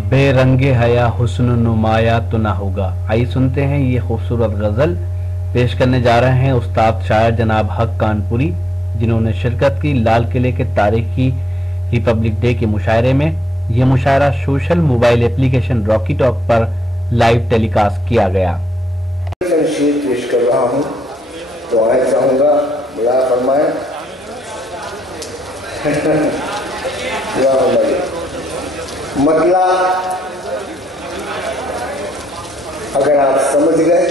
बेरंगे हया हुस्न नुमाया तो ना होगा। आइए सुनते हैं ये खूबसूरत गजल। पेश करने जा रहे हैं उस्ताद शायर जनाब हक कानपुरी, जिन्होंने शिरकत की लाल किले के तारीखी रिपब्लिक डे के मुशायरे में। यह मुशायरा social mobile application Rocky talk पर लाइव टेलीकास्ट किया गया। पेश कर रहा हूँ, दुआएं चाहूंगा, बुला फरमाए। मतला अगर आप समझ गए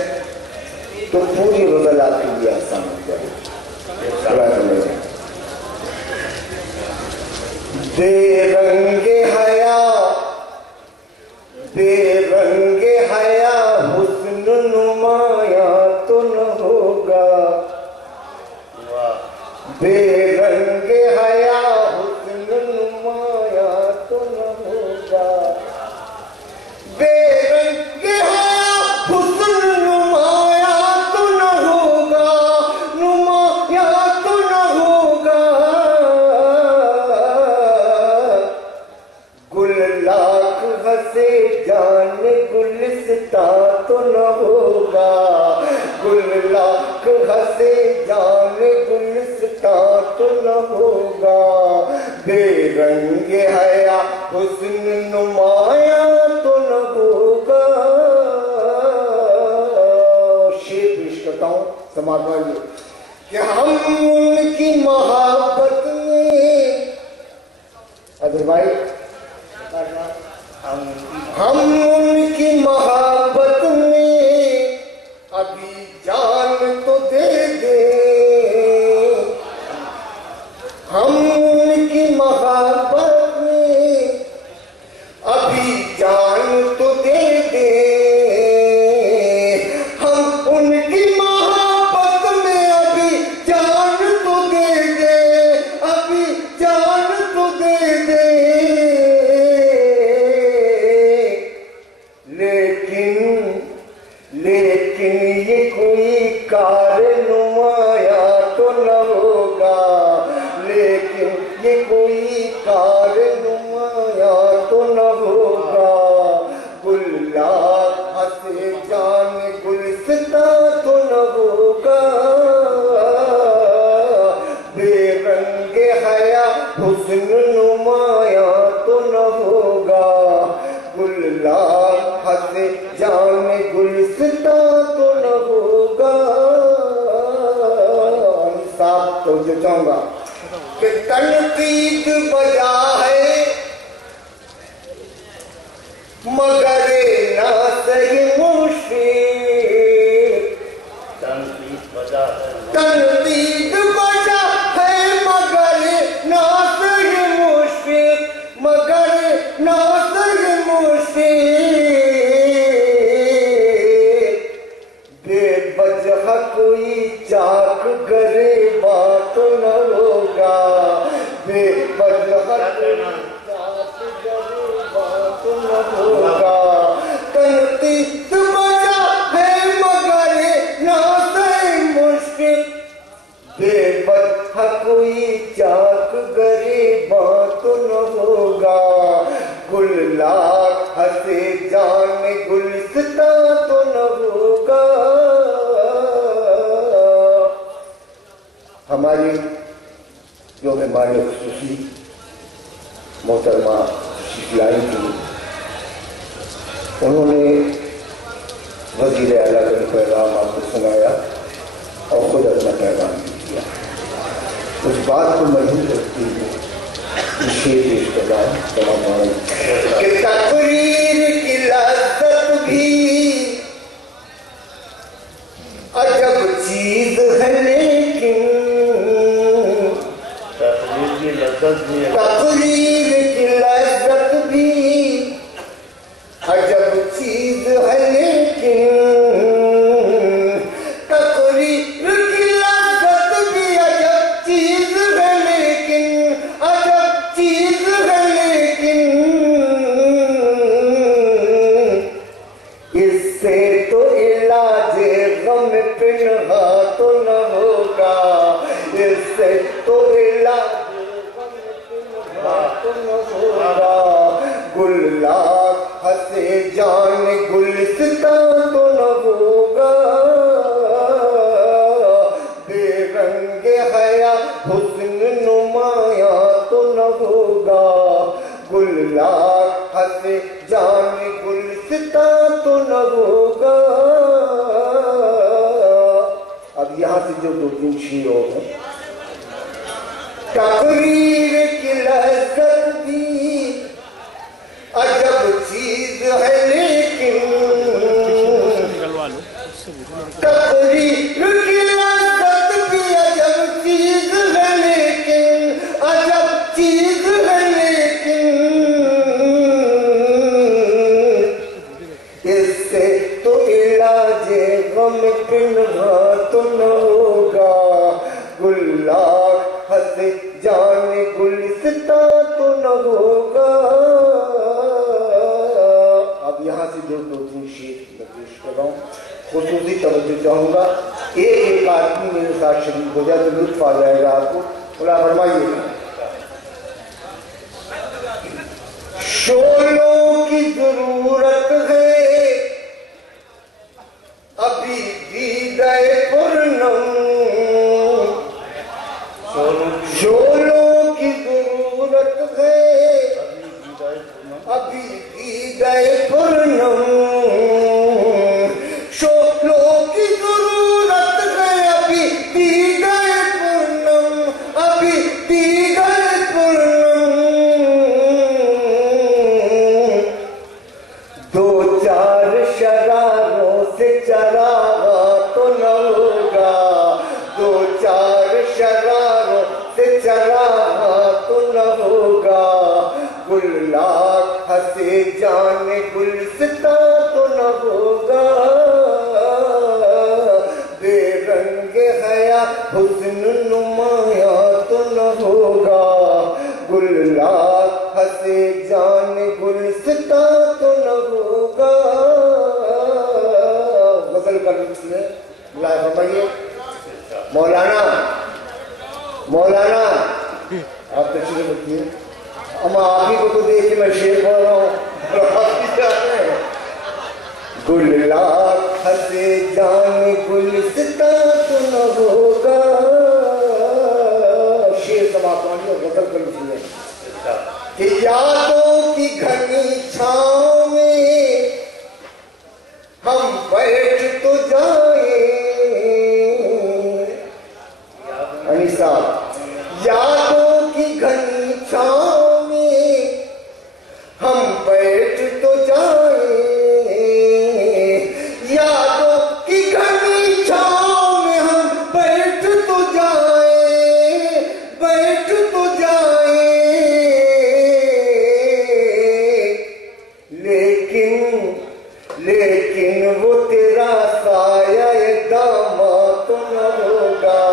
तो पूरी गजल आपके लिए आसान हो जाएगी। बेरंगे हया, बेरंगे हया हुस्न नुमाया तो न होगा। बेरंगे हया हुस्न नुमाया तो न होगा। बेरंगे हया हुस्न नुमाया तो न होगा, नुमाया तो न होगा। गुल लाख हंसे जाने गुलिस्ता तो न होगा। गुल लाख हंसे जाने गुलिस्ता तो न होगा। बेरंगे हया हुस्न नुमाया तो न होगा। शेर पेश करता हूं समाज कि हम उनकी मोहब्बत में, अदर भाई हम उनकी मोहब्बत में अभी जान तो दे दे। हम उनकी मोहब्बत में अभी जान तो दे दे। हम उनकी मोहब्बत में अभी जान तो दे दे, अभी जान तो दे दे। लेकिन ये कोई कार नुमाया तो न होगा। लेकिन ये कोई कार नुमाया तो न होगा। गुल्ला हंसे जान गुलसिता तो न होगा। बेरंगे हया हुस्न नुमाया तो न होगा। गुल्ला हंसे जान गुलसिता तो न होगा। साफ तो जो चाहूंगा कि तनकीद बजा है मगर ना सही मुश्किल। तनकीद बजा है, तनकीद बजा है मगर ना सही मुश्किल, मगर ना सही मुश्किल। बेवजह कोई चाक करे बात न होगा। बेवजह चाक करे बात न होगा। तनकीद बजा है मगर ना सही मुश्किल। बेवजह कोई चाक करे बात न होगा। गुल्ला हंसे जान गुलसिता तो न होगा। हमारी जो मेहमान खुसूसी मोहतरमा शिफलाई थी, उन्होंने वज़ीर आला का पैगाम आपको सुनाया और खुद अपना पैगाम भी दिया। उस बात को महसूस रखती हूँ शेर पेश कर रहा हूँ तमाम कि तकरीर की लज़्ज़त भी अजब चीज है। लेकिन तकरीर की लज़्ज़त भी अजब चीज है। लेकिन तकरीर की लज़्ज़त भी अजब चीज है। लेकिन अजब चीज है। लेकिन हंसे जान गुलिस्ता तो न होगा, बेरंगे हया हुस्न नुमाया तो न होगा, गुललाख हंसे जान गुलिस्ता तो न होगा। अब यहां से जो दो तीन शेर हो गए। तकरीर की लज़्ज़त भी अजब चीज है, लेकिन तकरीर की लज़्ज़त भी अजब चीज है, लेकिन अजब चीज है, लेकिन इससे तो इलाजे गम पिन्हा तो न होगा, गुल्लाख हंसे जाने गुलिस्ता तो न होगा। अब यहाँ से जो दो तीन शेर मैं पेश कर रहा हूँ, खुसूसी तवज्जो चाहूंगा। एक आदमी मेरे साथ शरीक हो जाए तो लुत्फ आ जाएगा आपको। बोला फरमाइए, शोलों की जरूरत है अभी दीदाए पूर्णम, शोलों की जरूरत है अभी दीदाए पूर्णम, शोलों की जरूरत है अभी दीदाए पूर्णम, अभी दीदाए पूर्णम। दो चार शरारों से चरागा तो न होगा, दो चार शरारों से चरागा तो न होगा, गुल्लाख हंसे जाने गुलिस्ता तो न होगा, बेरंगे हया हुस्न नुमाया तो न होगा, गुल्लाख हंसे जाने गुलिस्ता तो न होगा। गजल का लुत्फ है, फरमाइए। मौलाना मौलाना आप तशरीफ रखिए। अम्मा आप ही को तो देख के मैं शेर बोल रहा हूँ। गुल्लाख हंसे जान गुलिस्ता तो न होगा, शेर समाप्त और गजल कर लीजिए कि यादों की घनी छाँव में हम बैठ तो जाए, अनिसा यादों की घनी छाँव में हम बैठ तो जाए, यादों की घनी छाँव में हम बैठ तो जाए, बैठ तो जाए, लेकिन लेकिन वो तेरा साया दामा तो न होगा,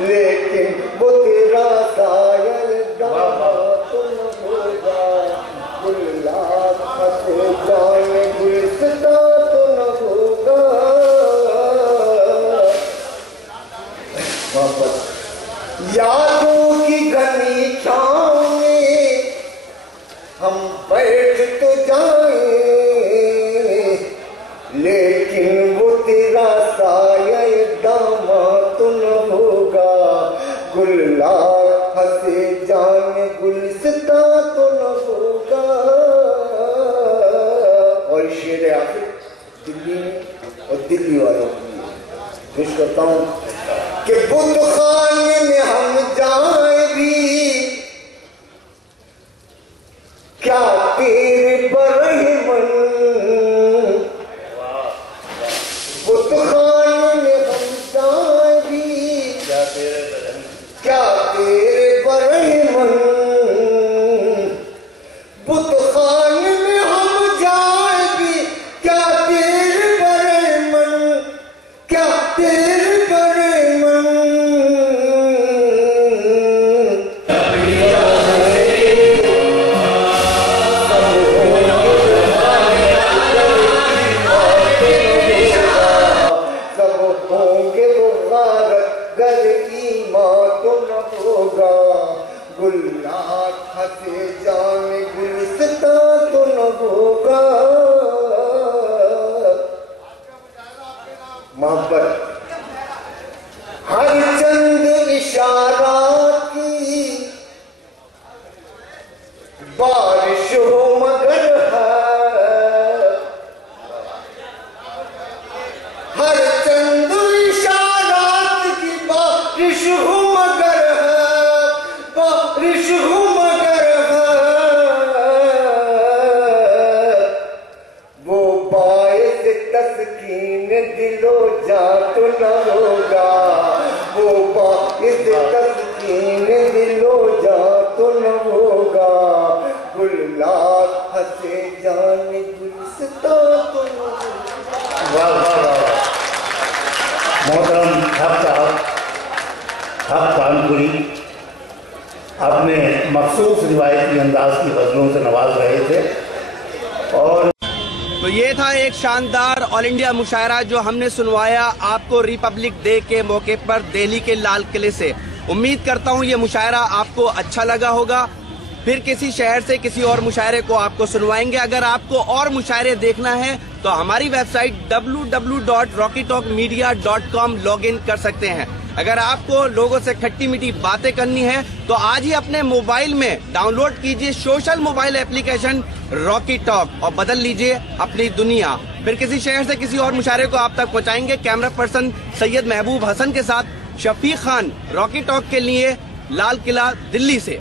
लेकिन वो तेरा साया दामा तो न होगा, गुल्लाख हंसे जाने गुलिस्ता तो न होगा। यादों की घनी छाँव में हम बैठ तो जाए, लेकिन वो तेरा साया दामा तो न होगा, गुल्लाख हंसे जाने गुलिस्ता तो न होगा। और शेर आखिर दिल्ली में और दिल्ली वालों के लिए पेश करता हूँ कि बुत खाने में हम जाए भी क्या तेरे बरहमन, बुत खाने में हम जाए भी क्या तेरे बरहमन, बुत खाने में हम जाए भी क्या तेरे बरहमन, क्या तेरे बरहमन। दिलो जा तो न होगा, वो बाइस तस्कीन दिलो जा तो न होगा, गुलनार हंसे जाने गुलस्ता तो न होगा। वाह वाह वाह, मोहतरम हक कानपुरी अपने मखसूस रिवायती अंदाज की गजलों से नवाज रहे थे। और तो ये था एक शानदार ऑल इंडिया मुशायरा जो हमने सुनवाया आपको रिपब्लिक डे के मौके पर दिल्ली के लाल किले से। उम्मीद करता हूँ ये मुशायरा आपको अच्छा लगा होगा। फिर किसी शहर से किसी और मुशायरे को आपको सुनवाएंगे। अगर आपको और मुशायरे देखना है तो हमारी वेबसाइट www.rockytalkmedia.com लॉगिन कर सकते हैं। अगर आपको लोगों से खट्टी मीठी बातें करनी है तो आज ही अपने मोबाइल में डाउनलोड कीजिए social mobile application Rocky talk और बदल लीजिए अपनी दुनिया। फिर किसी शहर से किसी और मुशायरे को आप तक पहुंचाएंगे। कैमरा पर्सन सैयद महबूब हसन के साथ शफीक खान, रॉकी टॉक के लिए, लाल किला, दिल्ली से।